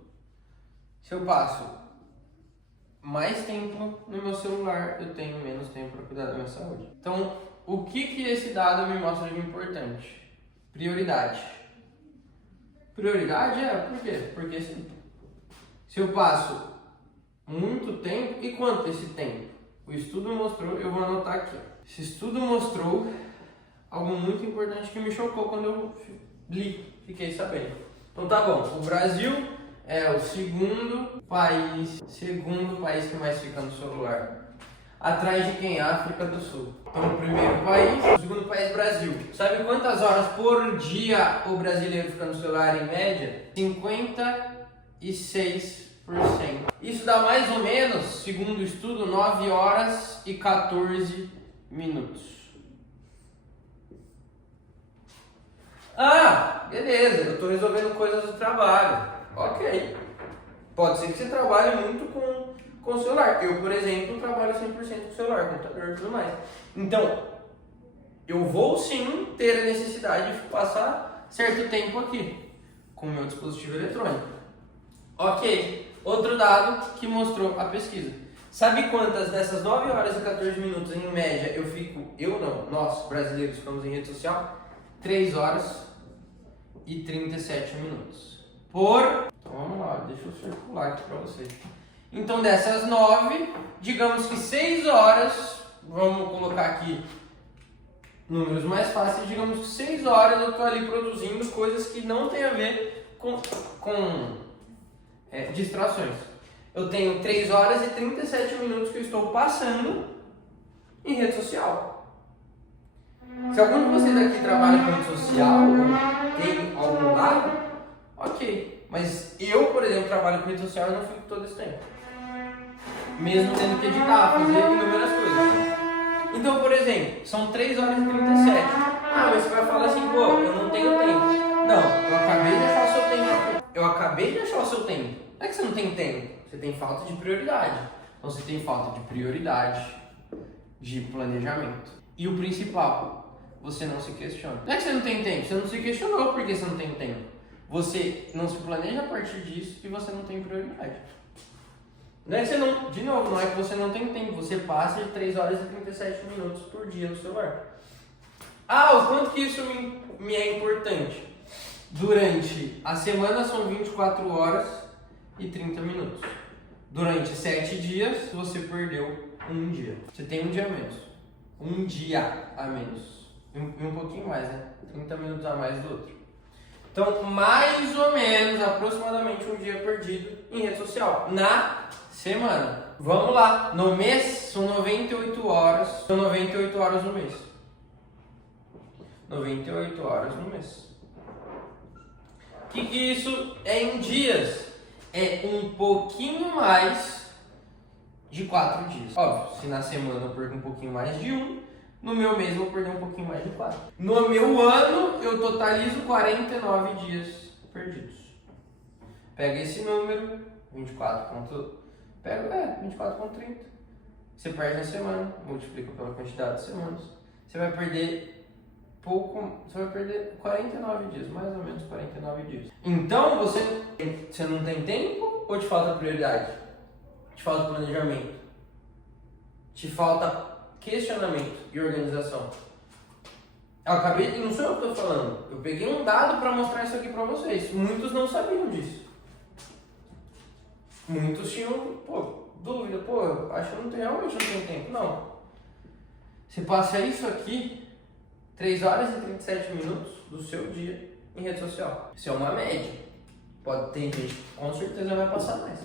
Se eu passo mais tempo no meu celular, eu tenho menos tempo para cuidar da minha saúde. Então, o que esse dado me mostra de importante? Prioridade. Prioridade por quê? Porque se eu passo muito tempo, e quanto esse tempo? O estudo mostrou, eu vou anotar aqui. Esse estudo mostrou algo muito importante que me chocou quando eu fiquei sabendo. Então tá bom, o Brasil é o segundo país que mais fica no celular. Atrás de quem? África do Sul. Então o primeiro país, o segundo país, Brasil. Sabe quantas horas por dia o brasileiro fica no celular em média? 56%. Isso dá mais ou menos, segundo o estudo, 9 horas e 14 minutos. Ah, beleza, eu estou resolvendo coisas do trabalho. Ok. Pode ser que você trabalhe muito com o celular. Eu, por exemplo, trabalho 100% com o celular, computador e tudo mais. Então, eu vou sim ter a necessidade de passar certo tempo aqui com o meu dispositivo eletrônico. Ok. Outro dado que mostrou a pesquisa. Sabe quantas dessas 9 horas e 14 minutos em média nós brasileiros ficamos em rede social? 3 horas e 37 minutos. Então vamos lá, deixa eu circular aqui para vocês. Então dessas 9, digamos que 6 horas, vamos colocar aqui números mais fáceis, digamos que 6 horas eu estou ali produzindo coisas que não tem a ver com distrações. Eu tenho 3 horas e 37 minutos que eu estou passando em rede social. Se algum de vocês aqui trabalha com rede social ou tem algum lado, ok. Mas eu, por exemplo, trabalho com rede social e não fico todo esse tempo. Mesmo tendo que editar, fazer inúmeras coisas. Então, por exemplo, são 3 horas e 37. Ah, mas você vai falar assim, pô, eu não tenho tempo. Não, eu acabei de achar o seu tempo. Eu acabei de achar o seu tempo. Não é que você não tem tempo, você tem falta de prioridade. Então você tem falta de prioridade, de planejamento. E o principal, você não se questiona. Não é que você não tem tempo, você não se questionou porque você não tem tempo. Você não se planeja a partir disso e você não tem prioridade. Não é que você não, de novo, não é que você não tem tempo, você passa de 3 horas e 37 minutos por dia no celular. Ah, o quanto que isso me é importante? Durante a semana são 24 horas e 30 minutos. Durante 7 dias, você perdeu um dia. Você tem um dia a menos. Um dia a menos. E um pouquinho mais, né? 30 minutos a mais do outro. Então, mais ou menos, aproximadamente um dia perdido em rede social. Na semana. Vamos lá. No mês, são 98 horas. São 98 horas no mês. 98 horas no mês. O que isso é em dias? É um pouquinho mais de 4 dias. Óbvio, se na semana eu perco um pouquinho mais de um, No meu mês eu vou perder um pouquinho mais de 4. No meu ano eu totalizo 49 dias perdidos. Pega esse número, 24,30. Você perde na semana, multiplica pela quantidade de semanas. Você vai perder 49 dias, mais ou menos 49 dias. Então você não tem tempo ou te falta prioridade? Te falta planejamento? Te falta questionamento e organização? Eu acabei, não sou eu que estou falando, eu peguei um dado para mostrar isso aqui para vocês. Muitos não sabiam disso. Muitos tinham, dúvida, eu acho que realmente não tenho tempo. Não. Você passa isso aqui, 3 horas e 37 minutos do seu dia em rede social. Isso é uma média. Tem gente que com certeza vai passar mais.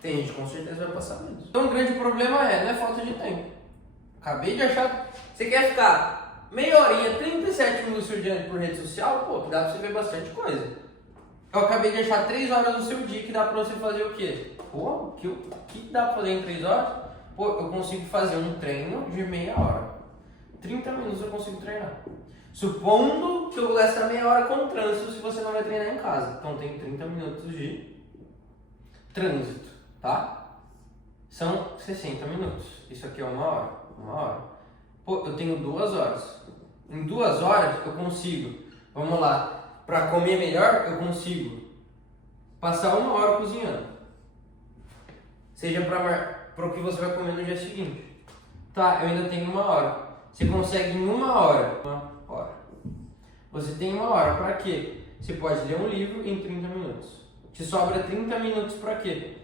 Tem gente que com certeza vai passar menos. Então o grande problema não é falta de tempo. Acabei de achar. Você quer ficar meia horinha, 37 minutos do seu dia por rede social? Que dá pra você ver bastante coisa. Eu acabei de achar 3 horas do seu dia que dá pra você fazer o quê? O que dá pra fazer em 3 horas? Eu consigo fazer um treino de meia hora. 30 minutos eu consigo treinar. Supondo que eu vou gastar meia hora com trânsito se você não vai treinar em casa. Então tem 30 minutos de trânsito, tá? São 60 minutos. Isso aqui é 1 hora. 1 hora. Eu tenho 2 horas. Em 2 horas eu consigo, vamos lá, para comer melhor eu consigo passar 1 hora cozinhando. Seja para o que você vai comer no dia seguinte. Tá, eu ainda tenho 1 hora. Você consegue em 1 hora. 1 hora. Você tem 1 hora para quê? Você pode ler um livro em 30 minutos. Te sobra 30 minutos para quê?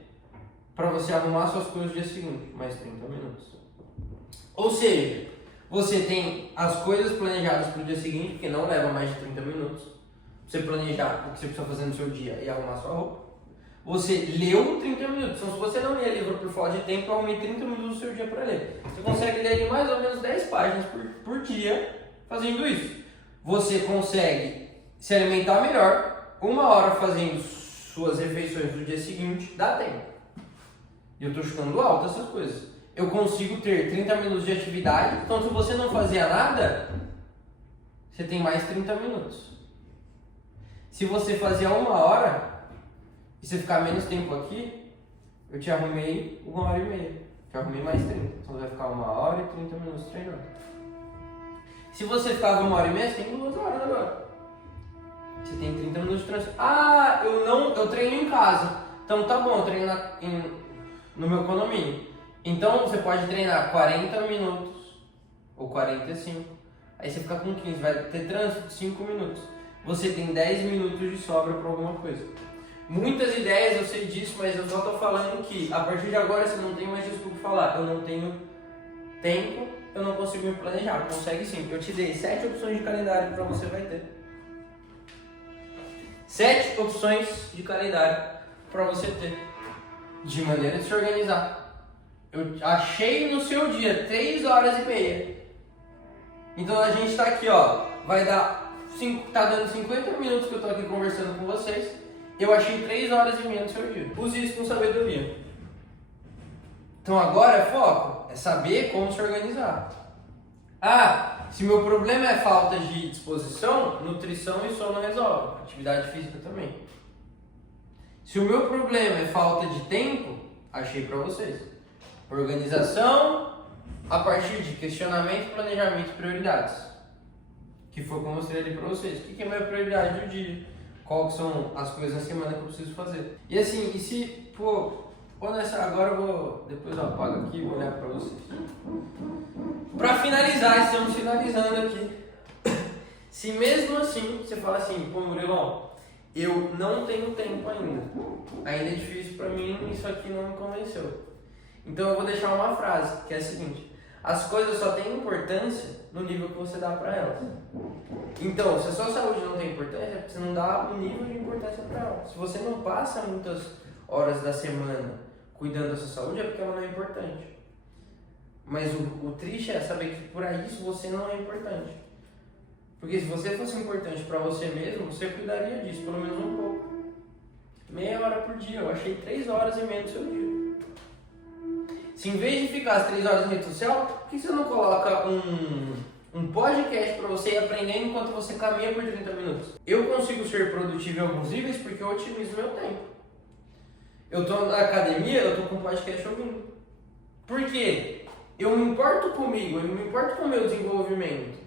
Para você arrumar suas coisas no dia seguinte. Mais 30 minutos. Ou seja, você tem as coisas planejadas para o dia seguinte, porque não leva mais de 30 minutos. Você planejar o que você precisa fazer no seu dia e arrumar sua roupa. Você leu 30 minutos. Então, se você não lê livro por falta de tempo, eu arrumei 30 minutos do seu dia para ler. Você consegue ler ali mais ou menos 10 páginas por dia fazendo isso. Você consegue se alimentar melhor. 1 hora fazendo suas refeições do dia seguinte, dá tempo. E eu estou chutando alto essas coisas. Eu consigo ter 30 minutos de atividade. Então, se você não fazia nada, você tem mais 30 minutos. Se você fazia 1 hora e você ficar menos tempo aqui, eu te arrumei 1h30. Te arrumei mais 30. Então você vai ficar 1 hora e 30 minutos treinando. Se você ficava 1h30, você tem 2 horas agora. Você tem 30 minutos de trânsito. Eu treino em casa. Então tá bom, eu treino no meu condomínio. Então você pode treinar 40 minutos ou 45. Aí você fica com 15, vai ter trânsito de 5 minutos. Você tem 10 minutos de sobra para alguma coisa. Muitas ideias, eu sei disso, mas eu só estou falando que a partir de agora você não tem mais desculpa para falar. Eu não tenho tempo, eu não consigo me planejar. Consegue sim. Eu te dei 7 opções de calendário para você vai ter. 7 opções de calendário para você ter. De maneira de se organizar. Eu achei no seu dia 3 horas e meia. Então a gente está aqui, vai dar... Tá dando 50 minutos que eu tô aqui conversando com vocês. Eu achei 3 horas e meia no seu dia. Use isso com sabedoria. Então agora é foco. É saber como se organizar. Se meu problema é falta de disposição, nutrição e sono resolve. Atividade física também. Se o meu problema é falta de tempo, achei pra vocês. Organização a partir de questionamento, planejamento e prioridades. Que foi como eu mostrei ali pra vocês. O que é a minha prioridade do dia? Quais são as coisas na semana que eu preciso fazer? E assim, agora eu vou... Depois eu apago aqui e vou olhar pra vocês. Pra finalizar, estamos finalizando aqui. Se mesmo assim, você fala assim, Murilão, eu não tenho tempo ainda. Ainda é difícil pra mim, isso aqui não me convenceu. Então eu vou deixar uma frase, que é a seguinte. As coisas só têm importância no nível que você dá para elas. Então, se a sua saúde não tem importância, é porque você não dá o nível de importância para ela. Se você não passa muitas horas da semana cuidando da sua saúde, é porque ela não é importante. Mas o triste é saber que por isso você não é importante. Porque se você fosse importante para você mesmo, você cuidaria disso, pelo menos um pouco. Meia hora por dia, eu achei 3 horas e meia do seu dia. Se em vez de ficar as 3 horas na rede social, por que você não coloca um podcast para você ir aprendendo enquanto você caminha por 30 minutos? Eu consigo ser produtivo em alguns níveis porque eu otimizo meu tempo. Eu tô na academia, eu tô com um podcast ouvindo. Por quê? Eu me importo comigo, eu me importo com o meu desenvolvimento.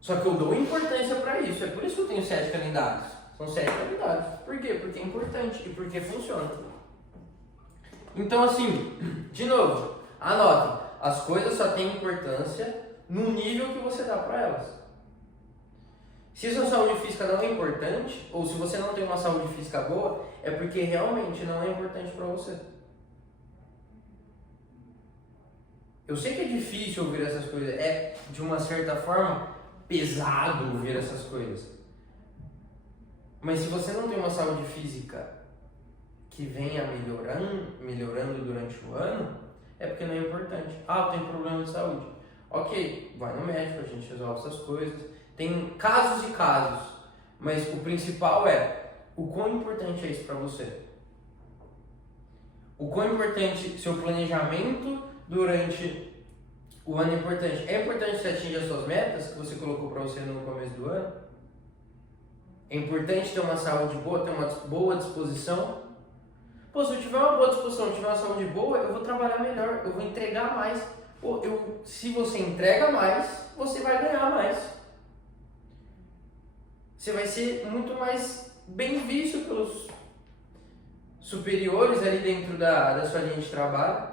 Só que eu dou importância para isso. É por isso que eu tenho 7 calendários. São 7 calendários. Por quê? Porque é importante e porque funciona. Então assim, de novo, anotem. As coisas só têm importância no nível que você dá para elas. Se a sua saúde física não é importante, ou se você não tem uma saúde física boa, é porque realmente não é importante para você. Eu sei que é difícil ouvir essas coisas, é de uma certa forma pesado ouvir essas coisas. Mas se você não tem uma saúde física que venha melhorando durante o ano, é porque não é importante. Ah, eu tenho problema de saúde. Ok, vai no médico, a gente resolve essas coisas. Tem casos e casos, mas o principal é o quão importante é isso para você. O quão importante seu planejamento durante o ano é importante. É importante você atingir as suas metas que você colocou para você no começo do ano? É importante ter uma saúde boa, ter uma boa disposição? Pô, se eu tiver uma boa disposição, eu tiver uma saúde boa, eu vou trabalhar melhor, eu vou entregar mais. Pô, se você entrega mais, você vai ganhar mais. Você vai ser muito mais bem visto pelos superiores ali dentro da sua linha de trabalho.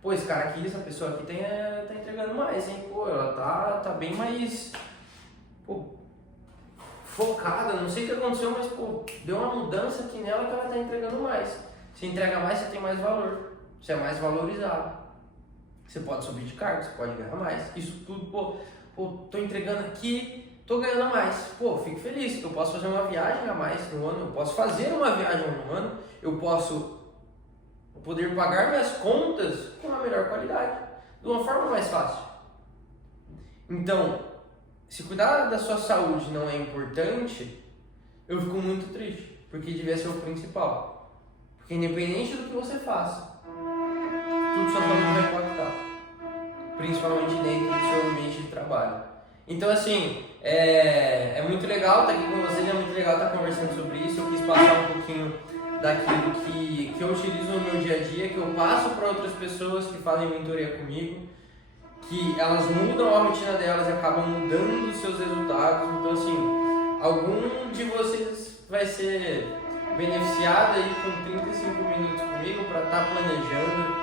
Pô, esse cara aqui, essa pessoa aqui tá entregando mais, hein? Pô, ela tá bem mais focada, não sei o que aconteceu, mas pô, deu uma mudança aqui nela que ela tá entregando mais. Se entrega mais, você tem mais valor, você é mais valorizado. Você pode subir de cargo, você pode ganhar mais. Isso tudo, pô, tô entregando aqui, tô ganhando mais. Pô, fico feliz, eu posso fazer uma viagem a mais no ano, eu posso fazer uma viagem no ano, eu posso poder pagar minhas contas com uma melhor qualidade, de uma forma mais fácil. Então, se cuidar da sua saúde não é importante, eu fico muito triste, porque devia ser o principal. Porque independente do que você faça, tudo sua saúde vai impactar, principalmente dentro do seu ambiente de trabalho. Então assim, é muito legal estar aqui com vocês, é muito legal estar conversando sobre isso. Eu quis passar um pouquinho daquilo que eu utilizo no meu dia a dia, que eu passo para outras pessoas que fazem mentoria comigo, que elas mudam a rotina delas e acabam mudando os seus resultados. Então assim, algum de vocês vai ser beneficiado aí com 35 minutos comigo para estar planejando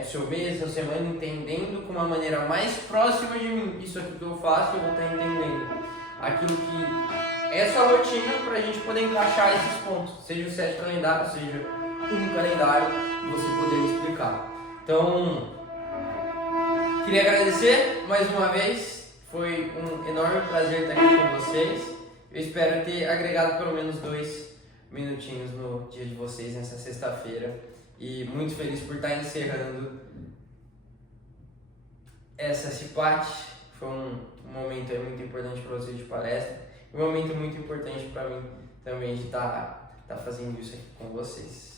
o seu mês, a sua semana, entendendo com uma maneira mais próxima de mim. Isso aqui que eu faço, eu vou estar entendendo aquilo que é sua rotina para a gente poder encaixar esses pontos, seja o 7 calendário, seja um calendário, você poder me explicar. Então, queria agradecer mais uma vez, foi um enorme prazer estar aqui com vocês. Eu espero ter agregado pelo menos 2 minutinhos no dia de vocês nessa sexta-feira. E muito feliz por estar encerrando essa CIPAT. Foi um momento muito importante para vocês de palestra. E um momento muito importante para mim também de estar fazendo isso aqui com vocês.